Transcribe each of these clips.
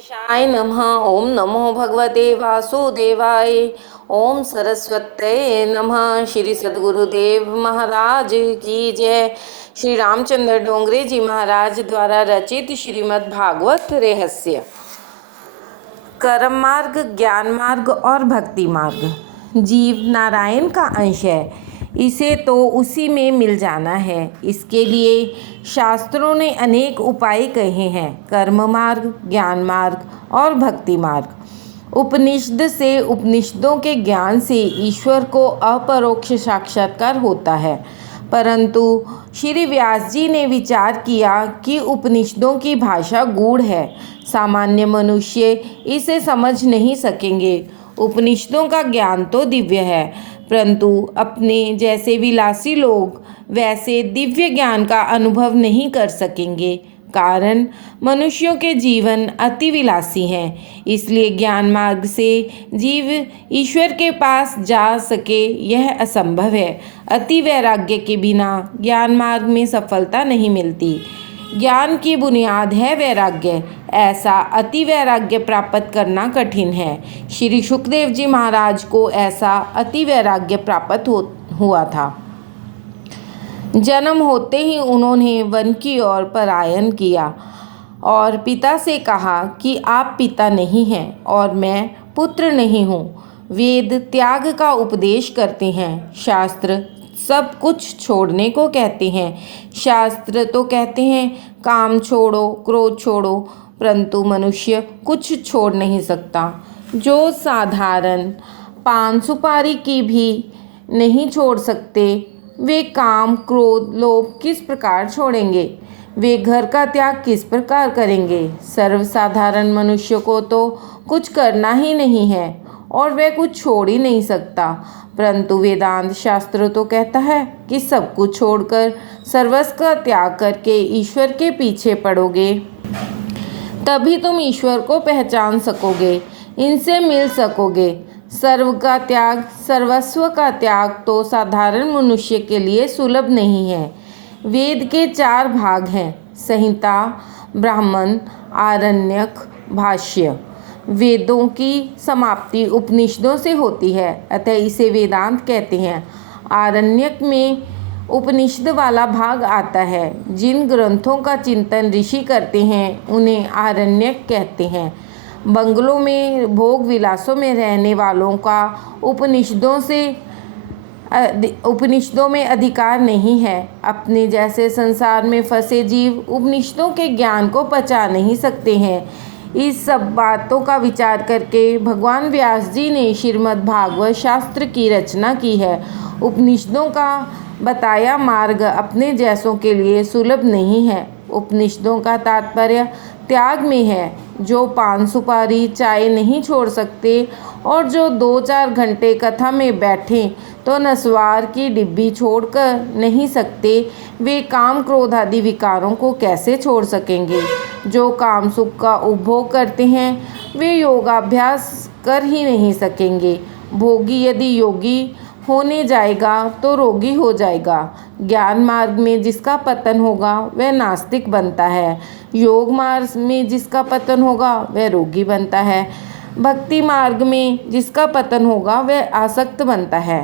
गणेशाय नमः। ओम नमो भगवते वासुदेवाय। ओम सरस्वत्यै नमः। श्री सद्गुरुदेव महाराज की जय। श्री रामचंद्र डोंगरे जी महाराज द्वारा रचित श्रीमद् भागवत रहस्य। कर्म मार्ग, ज्ञान मार्ग और भक्ति मार्ग। जीव नारायण का अंश है, इसे तो उसी में मिल जाना है। इसके लिए शास्त्रों ने अनेक उपाय कहे हैं, कर्म मार्ग, ज्ञान मार्ग और भक्ति मार्ग। उपनिषद से, उपनिषदों के ज्ञान से ईश्वर को अपरोक्ष साक्षात्कार होता है, परंतु श्री व्यास जी ने विचार किया कि उपनिषदों की भाषा गूढ़ है, सामान्य मनुष्य इसे समझ नहीं सकेंगे। उपनिषदों का ज्ञान तो दिव्य है, परंतु अपने जैसे विलासी लोग वैसे दिव्य ज्ञान का अनुभव नहीं कर सकेंगे, कारण मनुष्यों के जीवन अति विलासी हैं। इसलिए ज्ञान मार्ग से जीव ईश्वर के पास जा सके यह असंभव है। अति वैराग्य के बिना ज्ञान मार्ग में सफलता नहीं मिलती। ज्ञान की बुनियाद है वैराग्य, ऐसा अति वैराग्य प्राप्त करना कठिन है। श्री सुखदेव जी महाराज को ऐसा अति वैराग्य प्राप्त हुआ था। जन्म होते ही उन्होंने वन की ओर पलायन किया और पिता से कहा कि आप पिता नहीं हैं और मैं पुत्र नहीं हूँ। वेद त्याग का उपदेश करते हैं, शास्त्र सब कुछ छोड़ने को कहते हैं। शास्त्र तो कहते हैं काम छोड़ो, क्रोध छोड़ो, परंतु मनुष्य कुछ छोड़ नहीं सकता। जो साधारण पान सुपारी की भी नहीं छोड़ सकते, वे काम, क्रोध, लोभ किस प्रकार छोड़ेंगे? वे घर का त्याग किस प्रकार करेंगे? सर्वसाधारण मनुष्य को तो कुछ करना ही नहीं है और वह कुछ छोड़ ही नहीं सकता, परंतु वेदांत शास्त्र तो कहता है कि सब कुछ छोड़कर सर्वस्व का त्याग करके ईश्वर के पीछे पड़ोगे, तभी तुम ईश्वर को पहचान सकोगे, इनसे मिल सकोगे। सर्व का त्याग, सर्वस्व का त्याग तो साधारण मनुष्य के लिए सुलभ नहीं है। वेद के 4 भाग हैं, संहिता, ब्राह्मण, आरण्यक, भाष्य। वेदों की समाप्ति उपनिषदों से होती है, अतः इसे वेदांत कहते हैं। आरण्यक में उपनिषद वाला भाग आता है। जिन ग्रंथों का चिंतन ऋषि करते हैं उन्हें आरण्यक कहते हैं। बंगलों में भोग विलासों में रहने वालों का उपनिषदों में अधिकार नहीं है। अपने जैसे संसार में फंसे जीव उपनिषदों के ज्ञान को पचा नहीं सकते हैं। इस सब बातों का विचार करके भगवान व्यास जी ने श्रीमद् भागवत शास्त्र की रचना की है। उपनिषदों का बताया मार्ग अपने जैसों के लिए सुलभ नहीं है। उपनिषदों का तात्पर्य त्याग में है। जो पान सुपारी, चाय नहीं छोड़ सकते और जो 2-4 घंटे कथा में बैठे तो नस्वार की डिब्बी छोड़कर नहीं सकते, वे काम, क्रोध आदि विकारों को कैसे छोड़ सकेंगे? जो काम सुख का उपभोग करते हैं वे योगाभ्यास कर ही नहीं सकेंगे। भोगी यदि योगी होने जाएगा तो रोगी हो जाएगा। ज्ञान मार्ग में जिसका पतन होगा वह नास्तिक बनता है, योग मार्ग में जिसका पतन होगा वह रोगी बनता है, भक्ति मार्ग में जिसका पतन होगा वह आसक्त बनता है।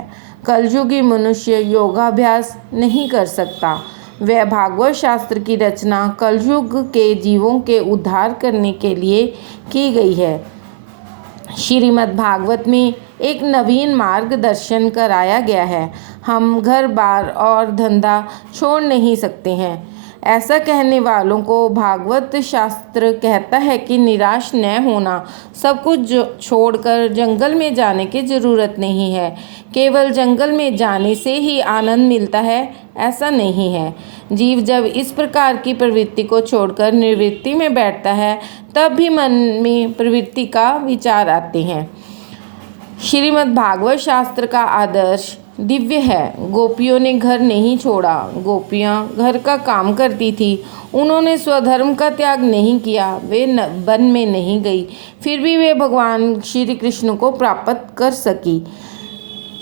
कलयुगी मनुष्य योगाभ्यास नहीं कर सकता। वह भागवत शास्त्र की रचना कलयुग के जीवों के उद्धार करने के लिए की गई है। श्रीमद् भागवत में एक नवीन मार्गदर्शन कराया गया है। हम घर बार और धंधा छोड़ नहीं सकते हैं। ऐसा कहने वालों को भागवत शास्त्र कहता है कि निराश न होना, सब कुछ छोड़कर जंगल में जाने की ज़रूरत नहीं है। केवल जंगल में जाने से ही आनंद मिलता है, ऐसा नहीं है। जीव जब इस प्रकार की प्रवृत्ति को छोड़कर निवृत्ति में बैठता है तब भी मन में प्रवृत्ति का विचार आते हैं। श्रीमद् भागवत शास्त्र का आदर्श दिव्य है। गोपियों ने घर नहीं छोड़ा, गोपियाँ घर का काम करती थी। उन्होंने स्वधर्म का त्याग नहीं किया, वे वन में नहीं गई, फिर भी वे भगवान श्री कृष्ण को प्राप्त कर सकी।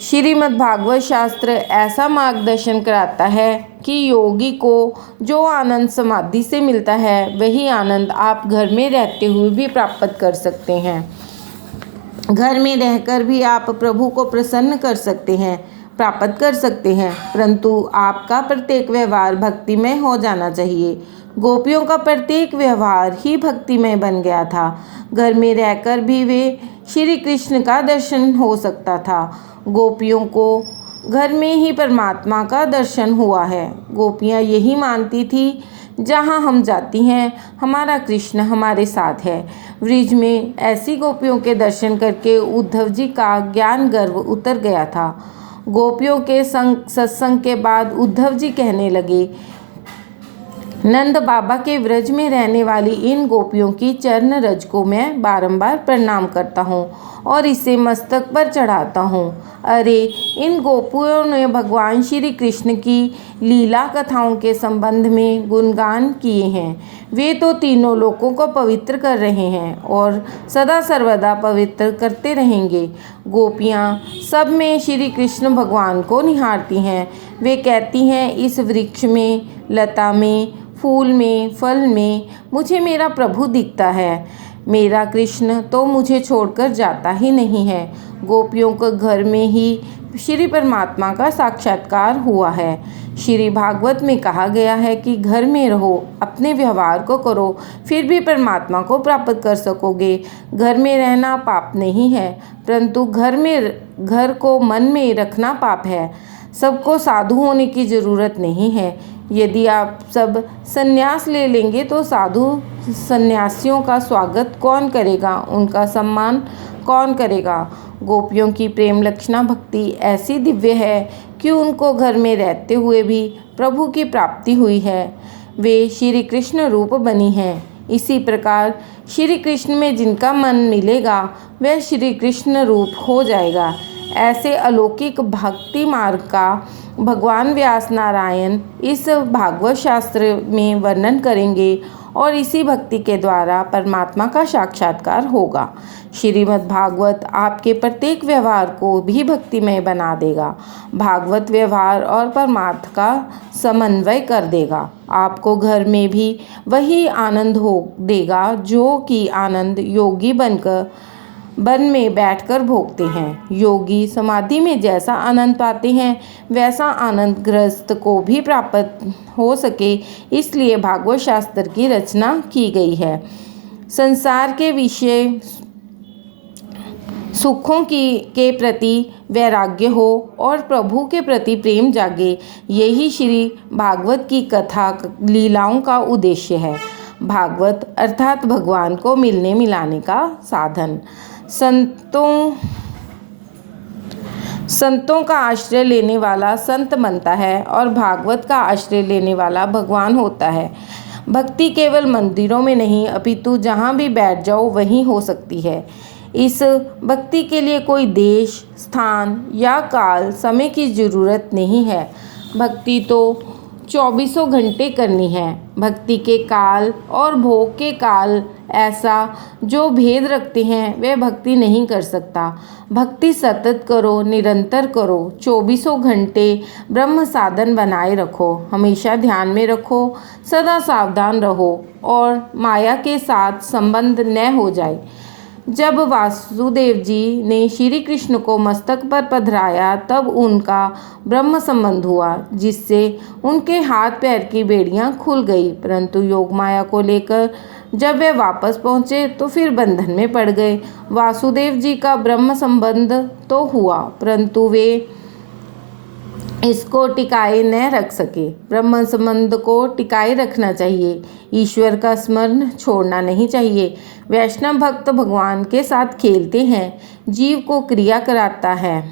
श्रीमद् भागवत शास्त्र ऐसा मार्गदर्शन कराता है कि योगी को जो आनंद समाधि से मिलता है वही आनंद आप घर में रहते हुए भी प्राप्त कर सकते हैं। घर में रहकर भी आप प्रभु को प्रसन्न कर सकते हैं, प्राप्त कर सकते हैं, परंतु आपका प्रत्येक व्यवहार भक्तिमय हो जाना चाहिए। गोपियों का प्रत्येक व्यवहार ही भक्तिमय बन गया था। घर में रहकर भी वे श्री कृष्ण का दर्शन हो सकता था। गोपियों को घर में ही परमात्मा का दर्शन हुआ है। गोपियाँ यही मानती थी, जहाँ हम जाती हैं हमारा कृष्ण हमारे साथ है। ब्रिज में ऐसी गोपियों के दर्शन करके उद्धव जी का ज्ञान गर्व उतर गया था। गोपियों के सत्संग के बाद उद्धव जी कहने लगे, नंद बाबा के व्रज में रहने वाली इन गोपियों की चरण रज को मैं बारंबार प्रणाम करता हूँ और इसे मस्तक पर चढ़ाता हूँ। अरे, इन गोपियों ने भगवान श्री कृष्ण की लीला कथाओं के संबंध में गुणगान किए हैं। वे तो तीनों लोकों को पवित्र कर रहे हैं और सदा सर्वदा पवित्र करते रहेंगे। गोपियाँ सब में श्री कृष्ण भगवान को निहारती हैं। वे कहती हैं, इस वृक्ष में, लता में, फूल में, फल में मुझे मेरा प्रभु दिखता है। मेरा कृष्ण तो मुझे छोड़कर जाता ही नहीं है। गोपियों को घर में ही श्री परमात्मा का साक्षात्कार हुआ है। श्री भागवत में कहा गया है कि घर में रहो, अपने व्यवहार को करो, फिर भी परमात्मा को प्राप्त कर सकोगे। घर में रहना पाप नहीं है, परंतु घर को मन में रखना पाप है। सबको साधु होने की ज़रूरत नहीं है। यदि आप सब संन्यास ले लेंगे तो साधु सन्यासियों का स्वागत कौन करेगा, उनका सम्मान कौन करेगा। गोपियों की प्रेम लक्षणा भक्ति ऐसी दिव्य है कि उनको घर में रहते हुए भी प्रभु की प्राप्ति हुई है। वे श्री कृष्ण रूप बनी हैं। इसी प्रकार श्री कृष्ण में जिनका मन मिलेगा वह श्री कृष्ण रूप हो जाएगा। ऐसे अलौकिक भक्ति मार्ग का भगवान व्यास नारायण इस भागवत शास्त्र में वर्णन करेंगे और इसी भक्ति के द्वारा परमात्मा का साक्षात्कार होगा। श्रीमद् भागवत आपके प्रत्येक व्यवहार को भी भक्तिमय बना देगा। भागवत व्यवहार और परमात्मा का समन्वय कर देगा। आपको घर में भी वही आनंद हो देगा जो कि आनंद योगी वन में बैठकर भोगते हैं। योगी समाधि में जैसा आनंद पाते हैं वैसा आनंद गृहस्थ को भी प्राप्त हो सके, इसलिए भागवत शास्त्र की रचना की गई है। संसार के विषय सुखों के प्रति वैराग्य हो और प्रभु के प्रति प्रेम जागे, यही श्री भागवत की कथा लीलाओं का उद्देश्य है। भागवत अर्थात भगवान को मिलने मिलाने का साधन। संतों का आश्रय लेने वाला संत बनता है और भागवत का आश्रय लेने वाला भगवान होता है। भक्ति केवल मंदिरों में नहीं अपितु जहाँ भी बैठ जाओ वहीं हो सकती है। इस भक्ति के लिए कोई देश, स्थान या काल, समय की ज़रूरत नहीं है। भक्ति तो 24 घंटे करनी है। भक्ति के काल और भोग के काल ऐसा जो भेद रखते हैं वह भक्ति नहीं कर सकता। भक्ति सतत करो, निरंतर करो, 24 घंटे ब्रह्म साधन बनाए रखो, हमेशा ध्यान में रखो, सदा सावधान रहो और माया के साथ संबंध न हो जाए। जब वासुदेव जी ने श्री कृष्ण को मस्तक पर पधराया तब उनका ब्रह्म संबंध हुआ, जिससे उनके हाथ पैर की बेड़ियां खुल गई। परंतु योग माया को लेकर जब वे वापस पहुँचे तो फिर बंधन में पड़ गए। वासुदेव जी का ब्रह्म संबंध तो हुआ, परंतु वे इसको टिकाए न रख सके। ब्रह्म संबंध को टिकाए रखना चाहिए। ईश्वर का स्मरण छोड़ना नहीं चाहिए। वैष्णव भक्त भगवान के साथ खेलते हैं, जीव को क्रिया कराता है।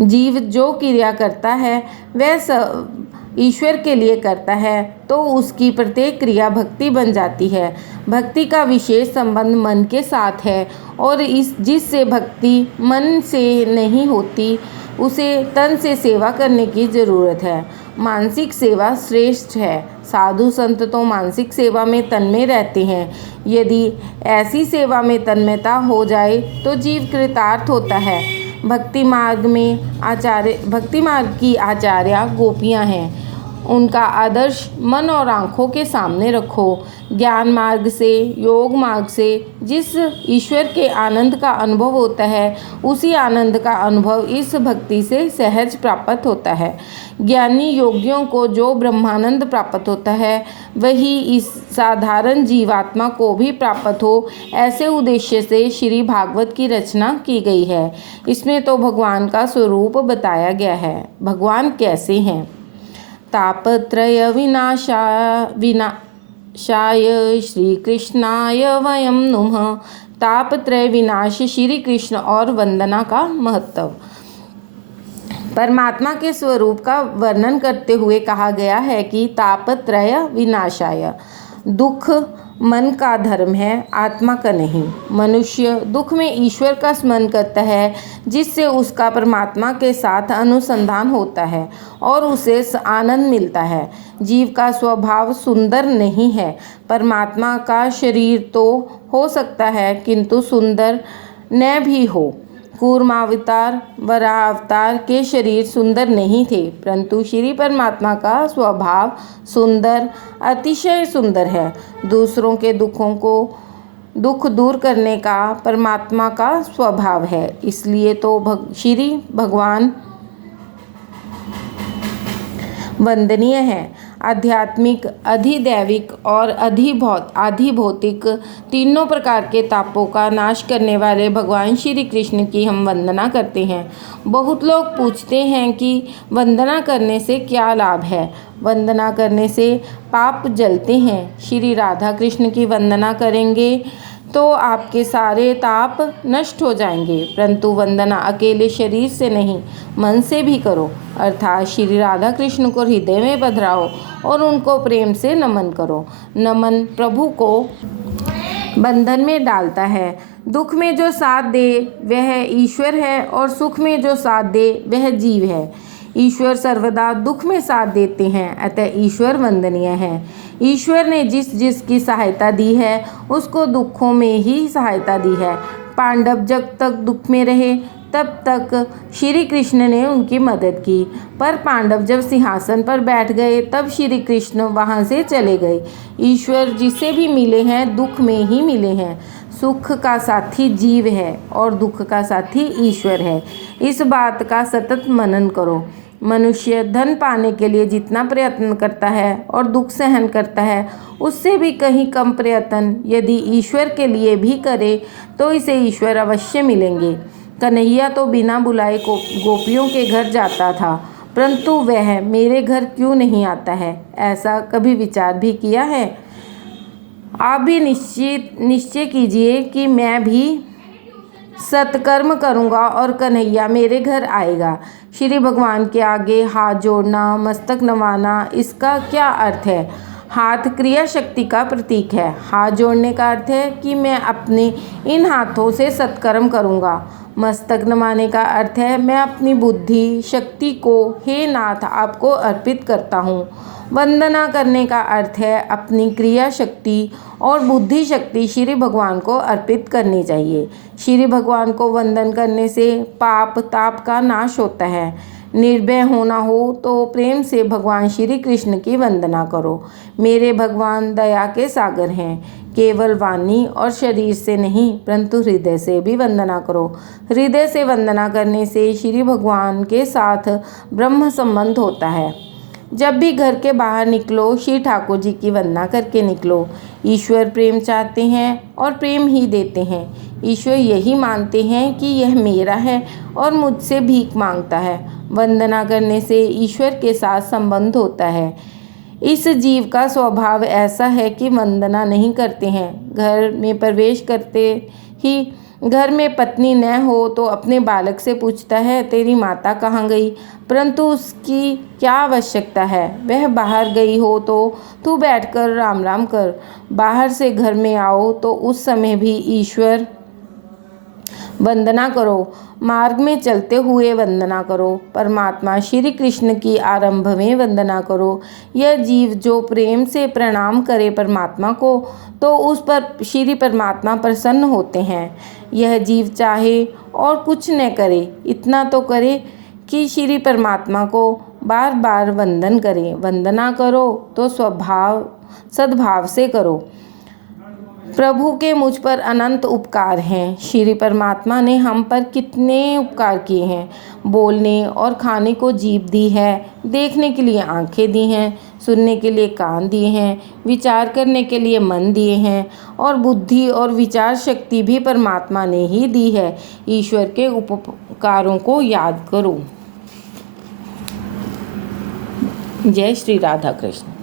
जीव जो क्रिया करता है वह ईश्वर के लिए करता है, तो उसकी प्रत्येक क्रिया भक्ति बन जाती है। भक्ति का विशेष संबंध मन के साथ है और जिससे भक्ति मन से नहीं होती उसे तन से सेवा करने की ज़रूरत है। मानसिक सेवा श्रेष्ठ है। साधु संत तो मानसिक सेवा में तन्मय रहते हैं। यदि ऐसी सेवा में तन्मयता हो जाए तो जीव कृतार्थ होता है। भक्ति मार्ग की आचार्या गोपियाँ हैं। उनका आदर्श मन और आँखों के सामने रखो। ज्ञान मार्ग से, योग मार्ग से जिस ईश्वर के आनंद का अनुभव होता है, उसी आनंद का अनुभव इस भक्ति से सहज प्राप्त होता है। ज्ञानी योगियों को जो ब्रह्मानंद प्राप्त होता है, वही इस साधारण जीवात्मा को भी प्राप्त हो, ऐसे उद्देश्य से श्री भागवत की रचना की गई है। इसमें तो भगवान का स्वरूप बताया गया है। भगवान कैसे हैं? तापत्रय विनाशाय श्री कृष्णाय वयं नुमः। तापत्रय विनाश श्री कृष्ण और वंदना का महत्व। परमात्मा के स्वरूप का वर्णन करते हुए कहा गया है कि तापत्रय विनाशाय। दुख मन का धर्म है, आत्मा का नहीं। मनुष्य दुख में ईश्वर का स्मरण करता है, जिससे उसका परमात्मा के साथ अनुसंधान होता है और उसे आनंद मिलता है। जीव का स्वभाव सुंदर नहीं है। परमात्मा का शरीर तो हो सकता है, किंतु सुंदर न भी हो। कूर्मावतार, वराह अवतार के शरीर सुंदर नहीं थे, परंतु श्री परमात्मा का स्वभाव सुंदर, अतिशय सुंदर है। दूसरों के दुख दूर करने का परमात्मा का स्वभाव है। इसलिए तो श्री भगवान वंदनीय है। आध्यात्मिक, अधिदैविक और अधिभौतिक तीनों प्रकार के तापों का नाश करने वाले भगवान श्री कृष्ण की हम वंदना करते हैं। बहुत लोग पूछते हैं कि वंदना करने से क्या लाभ है। वंदना करने से पाप जलते हैं। श्री राधा कृष्ण की वंदना करेंगे तो आपके सारे ताप नष्ट हो जाएंगे, परंतु वंदना अकेले शरीर से नहीं, मन से भी करो। अर्थात श्री राधा कृष्ण को हृदय में पधराओ और उनको प्रेम से नमन करो। नमन प्रभु को बंधन में डालता है। दुख में जो साथ दे वह ईश्वर है और सुख में जो साथ दे वह जीव है। ईश्वर सर्वदा दुख में साथ देते हैं, अतः ईश्वर वंदनीय है। ईश्वर ने जिसकी सहायता दी है, उसको दुखों में ही सहायता दी है। पांडव जब तक दुख में रहे, तब तक श्री कृष्ण ने उनकी मदद की, पर पांडव जब सिंहासन पर बैठ गए, तब श्री कृष्ण वहाँ से चले गए। ईश्वर जिसे भी मिले हैं, दुख में ही मिले हैं। सुख का साथी जीव है और दुख का साथी ईश्वर है। इस बात का सतत मनन करो। मनुष्य धन पाने के लिए जितना प्रयत्न करता है और दुख सहन करता है, उससे भी कहीं कम प्रयत्न यदि ईश्वर के लिए भी करे तो इसे ईश्वर अवश्य मिलेंगे। कन्हैया तो बिना बुलाए गोपियों के घर जाता था, परंतु वह मेरे घर क्यों नहीं आता है? ऐसा कभी विचार भी किया है? आप भी निश्चय कीजिए कि मैं भी सत्कर्म करूँगा और कन्हैया मेरे घर आएगा। श्री भगवान के आगे हाथ जोड़ना, मस्तक नवाना, इसका क्या अर्थ है? हाथ क्रिया शक्ति का प्रतीक है। हाथ जोड़ने का अर्थ है कि मैं अपने इन हाथों से सत्कर्म करूँगा। मस्तक नवाने का अर्थ है मैं अपनी बुद्धि शक्ति को हे नाथ आपको अर्पित करता हूँ। वंदना करने का अर्थ है अपनी क्रिया शक्ति और बुद्धि शक्ति श्री भगवान को अर्पित करनी चाहिए। श्री भगवान को वंदन करने से पाप ताप का नाश होता है। निर्भय होना हो तो प्रेम से भगवान श्री कृष्ण की वंदना करो। मेरे भगवान दया के सागर हैं। केवल वाणी और शरीर से नहीं, परंतु हृदय से भी वंदना करो। हृदय से वंदना करने से श्री भगवान के साथ ब्रह्म संबंध होता है। जब भी घर के बाहर निकलो, श्री ठाकुर जी की वंदना करके निकलो। ईश्वर प्रेम चाहते हैं और प्रेम ही देते हैं। ईश्वर यही मानते हैं कि यह मेरा है और मुझसे भीख मांगता है। वंदना करने से ईश्वर के साथ संबंध होता है। इस जीव का स्वभाव ऐसा है कि वंदना नहीं करते हैं। घर में प्रवेश करते ही घर में पत्नी न हो तो अपने बालक से पूछता है तेरी माता कहाँ गई, परंतु उसकी क्या आवश्यकता है? वह बाहर गई हो तो तू बैठकर राम राम कर। बाहर से घर में आओ तो उस समय भी ईश्वर वंदना करो, मार्ग में चलते हुए वंदना करो, परमात्मा श्री कृष्ण की आरंभ में वंदना करो। यह जीव जो प्रेम से प्रणाम करे परमात्मा को, तो उस पर श्री परमात्मा प्रसन्न होते हैं। यह जीव चाहे और कुछ न करे, इतना तो करे कि श्री परमात्मा को बार बार वंदन करे। वंदना करो तो सद्भाव से करो। प्रभु के मुझ पर अनंत उपकार हैं। श्री परमात्मा ने हम पर कितने उपकार किए हैं। बोलने और खाने को जीभ दी है, देखने के लिए आंखें दी हैं, सुनने के लिए कान दिए हैं, विचार करने के लिए मन दिए हैं, और बुद्धि और विचार शक्ति भी परमात्मा ने ही दी है। ईश्वर के उपकारों को याद करो। जय श्री राधा कृष्ण।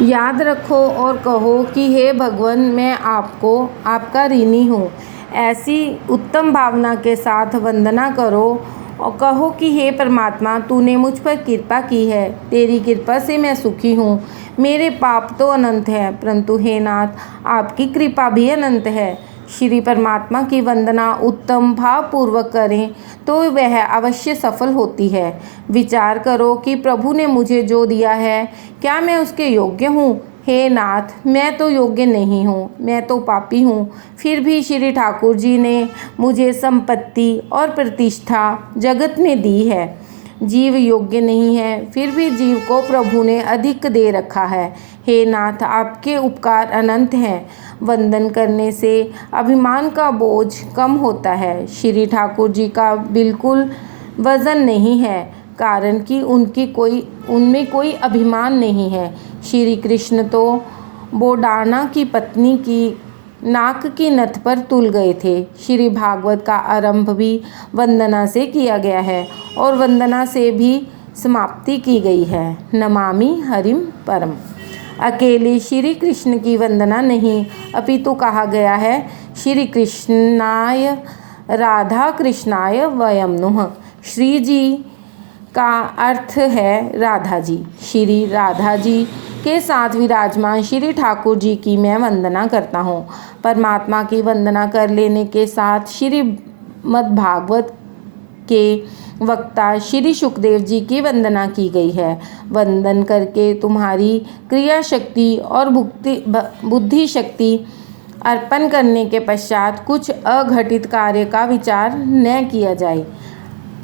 याद रखो और कहो कि हे भगवान, मैं आपका ऋणी हूँ। ऐसी उत्तम भावना के साथ वंदना करो और कहो कि हे परमात्मा, तूने मुझ पर कृपा की है, तेरी कृपा से मैं सुखी हूँ। मेरे पाप तो अनंत हैं, परंतु हे नाथ, आपकी कृपा भी अनंत है। श्री परमात्मा की वंदना उत्तम भावपूर्वक करें तो वह अवश्य सफल होती है। विचार करो कि प्रभु ने मुझे जो दिया है, क्या मैं उसके योग्य हूँ? हे नाथ, मैं तो योग्य नहीं हूँ, मैं तो पापी हूँ। फिर भी श्री ठाकुर जी ने मुझे संपत्ति और प्रतिष्ठा जगत में दी है। जीव योग्य नहीं है, फिर भी जीव को प्रभु ने अधिक दे रखा है। हे नाथ, आपके उपकार अनंत हैं। वंदन करने से अभिमान का बोझ कम होता है। श्री ठाकुर जी का बिल्कुल वजन नहीं है, कारण कि उनमें कोई अभिमान नहीं है। श्री कृष्ण तो बोडाना की पत्नी की नाक की नथ पर तुल गए थे। श्री भागवत का आरंभ भी वंदना से किया गया है और वंदना से भी समाप्ति की गई है। नमामि हरिम परम। अकेले श्री कृष्ण की वंदना नहीं, अपितु कहा गया है श्री कृष्णाय राधा कृष्णाय वयम नुः। श्री जी का अर्थ है राधा जी। श्री राधा जी के साथ विराजमान श्री ठाकुर जी की मैं वंदना करता हूँ। परमात्मा की वंदना कर लेने के साथ श्रीमद्भागवत के वक्ता श्री सुखदेव जी की वंदना की गई है। वंदन करके तुम्हारी क्रिया शक्ति और बुद्धि शक्ति अर्पण करने के पश्चात कुछ अघटित कार्य का विचार न किया जाए।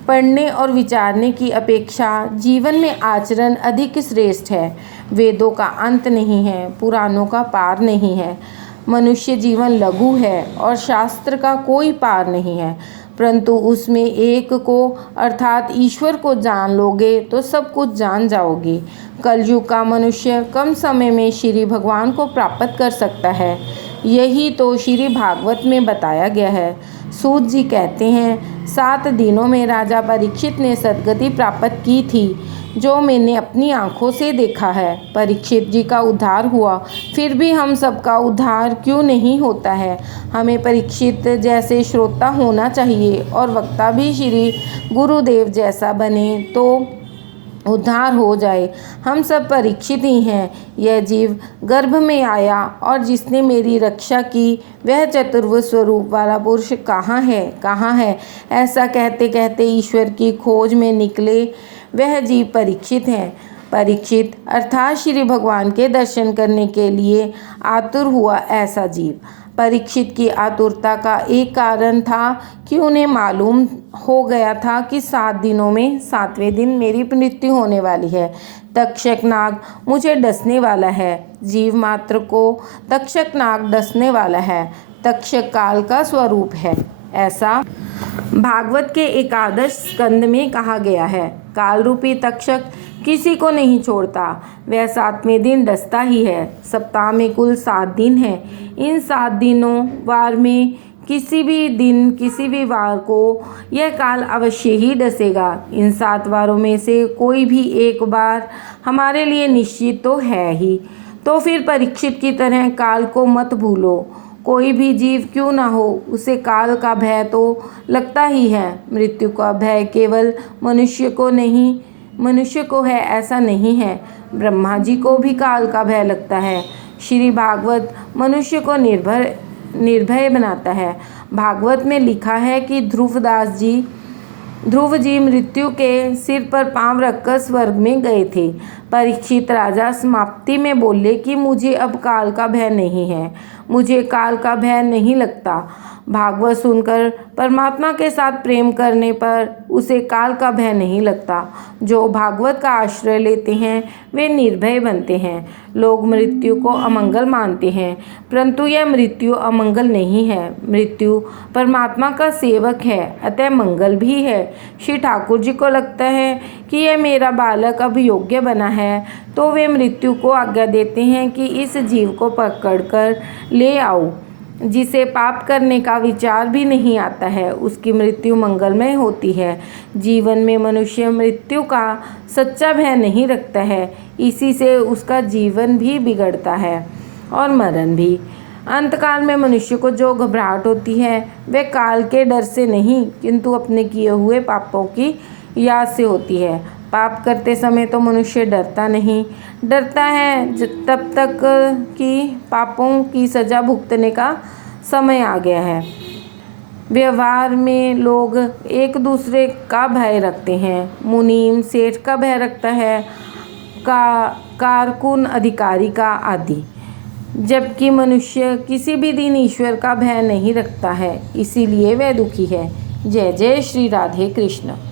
पढ़ने और विचारने की अपेक्षा जीवन में आचरण अधिक श्रेष्ठ है। वेदों का अंत नहीं है, पुराणों का पार नहीं है। मनुष्य जीवन लघु है और शास्त्र का कोई पार नहीं है, परंतु उसमें एक को अर्थात ईश्वर को जान लोगे तो सब कुछ जान जाओगे। कलयुग का मनुष्य कम समय में श्री भगवान को प्राप्त कर सकता है। यही तो श्री भागवत में बताया गया है। सूत जी कहते हैं, 7 दिनों में राजा परीक्षित ने सद्गति प्राप्त की थी, जो मैंने अपनी आंखों से देखा है। परीक्षित जी का उद्धार हुआ, फिर भी हम सबका उद्धार क्यों नहीं होता है? हमें परीक्षित जैसे श्रोता होना चाहिए और वक्ता भी श्री गुरुदेव जैसा बने तो उद्धार हो जाए। हम सब परीक्षित ही हैं। यह जीव गर्भ में आया और जिसने मेरी रक्षा की, वह चतुर्व स्वरूप वाला पुरुष कहाँ है? ऐसा कहते कहते ईश्वर की खोज में निकले वह जीव परीक्षित हैं। परीक्षित अर्थात श्री भगवान के दर्शन करने के लिए आतुर हुआ ऐसा जीव। परीक्षित की आतुरता का एक कारण था कि उन्हें मालूम हो गया था कि 7 दिनों में 7वें दिन मेरी मृत्यु होने वाली है। तक्षक नाग मुझे डसने वाला है। जीव मात्र को तक्षक नाग डसने वाला है। तक्षक काल का स्वरूप है, ऐसा भागवत के एकादश स्कंद में कहा गया है। काल रूपी तक्षक किसी को नहीं छोड़ता, वह 7वें दिन डसता ही है। सप्ताह में कुल 7 दिन हैं। इन 7 दिनों वार में किसी भी दिन, किसी भी वार को यह काल अवश्य ही डसेगा। इन 7 वारों में से कोई भी एक बार हमारे लिए निश्चित तो है ही। तो फिर परीक्षित की तरह काल को मत भूलो। कोई भी जीव क्यों ना हो, उसे काल का भय तो लगता ही है। मृत्यु का भय केवल मनुष्य को है ऐसा नहीं है। ब्रह्मा जी को भी काल का भय लगता है। श्री भागवत मनुष्य को निर्भय बनाता है। भागवत में लिखा है कि ध्रुव जी मृत्यु के सिर पर पांव रखकर स्वर्ग में गए थे। परीक्षित राजा समाप्ति में बोले कि मुझे अब काल का भय नहीं है, मुझे काल का भय नहीं लगता। भागवत सुनकर परमात्मा के साथ प्रेम करने पर उसे काल का भय नहीं लगता। जो भागवत का आश्रय लेते हैं वे निर्भय बनते हैं। लोग मृत्यु को अमंगल मानते हैं, परंतु यह मृत्यु अमंगल नहीं है। मृत्यु परमात्मा का सेवक है, अतः मंगल भी है। श्री ठाकुर जी को लगता है कि यह मेरा बालक अब योग्य बना है, तो वे मृत्यु को आज्ञा देते हैं कि इस जीव को पकड़कर ले आओ। जिसे पाप करने का विचार भी नहीं आता है, उसकी मृत्यु मंगलमय होती है। जीवन में मनुष्य मृत्यु का सच्चा भय नहीं रखता है, इसी से उसका जीवन भी बिगड़ता है और मरण भी। अंतकाल में मनुष्य को जो घबराहट होती है वह काल के डर से नहीं, किंतु अपने किए हुए पापों की याद से होती है। पाप करते समय तो मनुष्य डरता है तब तक कि पापों की सज़ा भुगतने का समय आ गया है। व्यवहार में लोग एक दूसरे का भय रखते हैं। मुनीम सेठ का भय रखता है, कारकुन अधिकारी का आदि, जबकि मनुष्य किसी भी दिन ईश्वर का भय नहीं रखता है, इसीलिए वह दुखी है। जय जय श्री राधे कृष्ण।